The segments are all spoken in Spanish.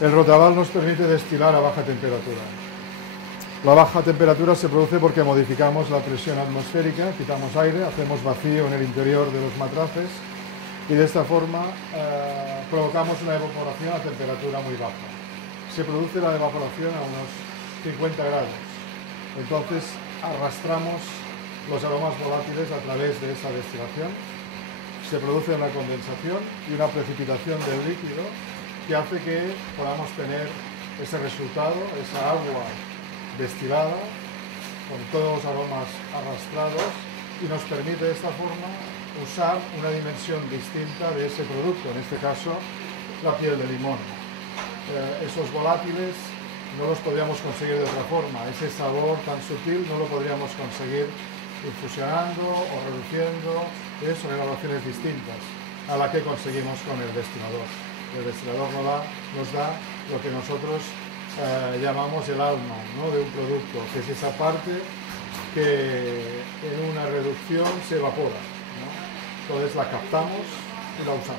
El rotaval nos permite destilar a baja temperatura. La baja temperatura se produce porque modificamos la presión atmosférica, quitamos aire, hacemos vacío en el interior de los matraces y de esta forma provocamos una evaporación a temperatura muy baja. Se produce la evaporación a unos 50 grados. Entonces arrastramos los aromas volátiles a través de esa destilación. Se produce una condensación y una precipitación del líquido que hace que podamos tener ese resultado, esa agua destilada con todos los aromas arrastrados y nos permite de esta forma usar una dimensión distinta de ese producto, en este caso la piel de limón. Esos volátiles no los podríamos conseguir de otra forma, ese sabor tan sutil no lo podríamos conseguir infusionando o reduciendo, son elaboraciones distintas a la que conseguimos con el destilador. El destilador nos da lo que nosotros llamamos el alma, ¿no?, de un producto, que es esa parte que en una reducción se evapora, ¿no? Entonces la captamos y la usamos,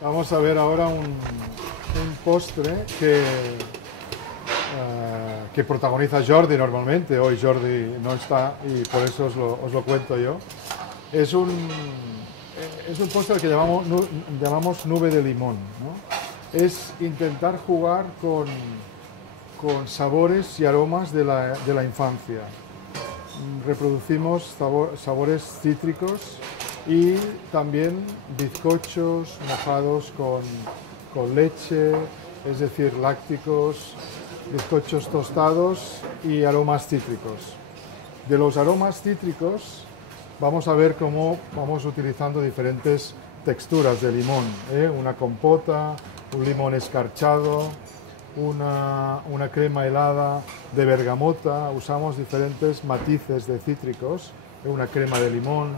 ¿no? Vamos a ver ahora un postre que protagoniza Jordi normalmente. Hoy Jordi no está y por eso os lo cuento yo. Es un postre que llamamos nube de limón, ¿no? Es intentar jugar con sabores y aromas de la infancia. Reproducimos sabores cítricos y también bizcochos mojados con leche, es decir, lácticos, bizcochos tostados y aromas cítricos. De los aromas cítricos vamos a ver cómo vamos utilizando diferentes texturas de limón, una compota, un limón escarchado, una crema helada de bergamota. Usamos diferentes matices de cítricos, una crema de limón,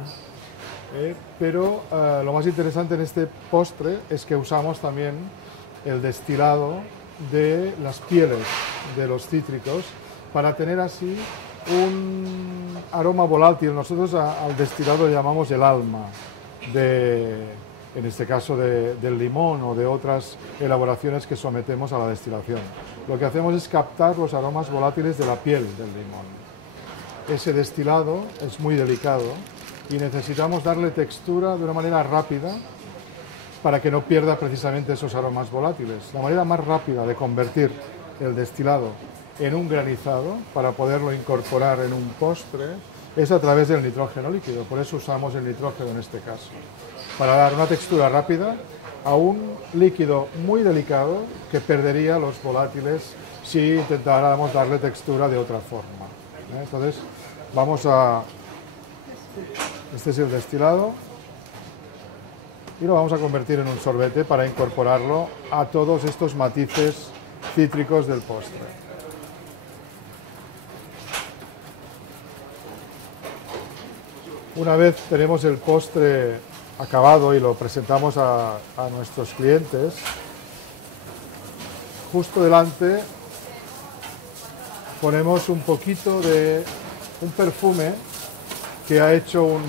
pero lo más interesante en este postre es que usamos también el destilado de las pieles de los cítricos para tener así un aroma volátil. Nosotros al destilado le llamamos el alma, en este caso del limón o de otras elaboraciones que sometemos a la destilación. Lo que hacemos es captar los aromas volátiles de la piel del limón. Ese destilado es muy delicado y necesitamos darle textura de una manera rápida para que no pierda precisamente esos aromas volátiles. La manera más rápida de convertir el destilado en un granizado para poderlo incorporar en un postre es a través del nitrógeno líquido. Por eso usamos el nitrógeno en este caso, para dar una textura rápida a un líquido muy delicado que perdería los volátiles si intentáramos darle textura de otra forma. Entonces este es el destilado y lo vamos a convertir en un sorbete para incorporarlo a todos estos matices cítricos del postre. Una vez tenemos el postre acabado y lo presentamos a nuestros clientes, justo delante ponemos un poquito de un perfume que ha hecho un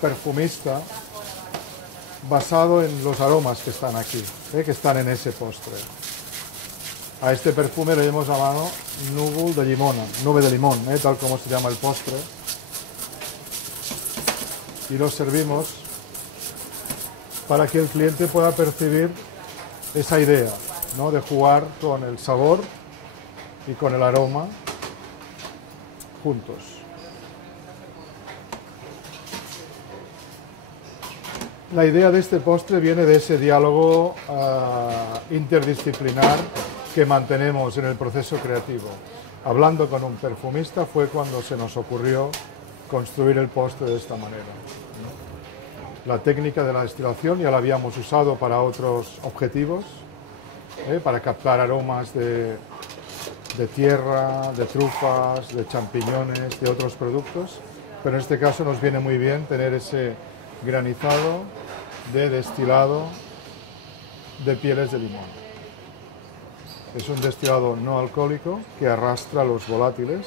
perfumista basado en los aromas que están aquí, que están en ese postre. A este perfume le hemos llamado nube de limón, tal como se llama el postre. Y lo servimos para que el cliente pueda percibir esa idea, ¿no?, de jugar con el sabor y con el aroma juntos. La idea de este postre viene de ese diálogo interdisciplinar que mantenemos en el proceso creativo. Hablando con un perfumista fue cuando se nos ocurrió construir el postre de esta manera. La técnica de la destilación ya la habíamos usado para otros objetivos, para captar aromas de tierra, de trufas, de champiñones, de otros productos, pero en este caso nos viene muy bien tener ese granizado de destilado de pieles de limón. Es un destilado no alcohólico que arrastra los volátiles,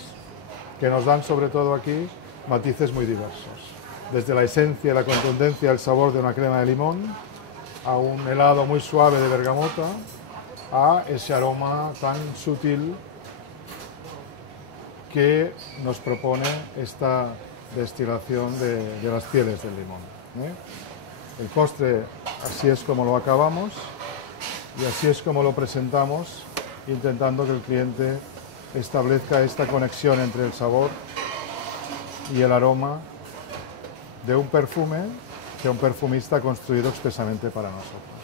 que nos dan sobre todo aquí matices muy diversos. Desde la esencia y la contundencia, el sabor de una crema de limón, a un helado muy suave de bergamota, a ese aroma tan sutil que nos propone esta destilación de las pieles del limón. El postre, así es como lo acabamos y así es como lo presentamos, intentando que el cliente establezca esta conexión entre el sabor y el aroma de un perfume que un perfumista ha construido expresamente para nosotros.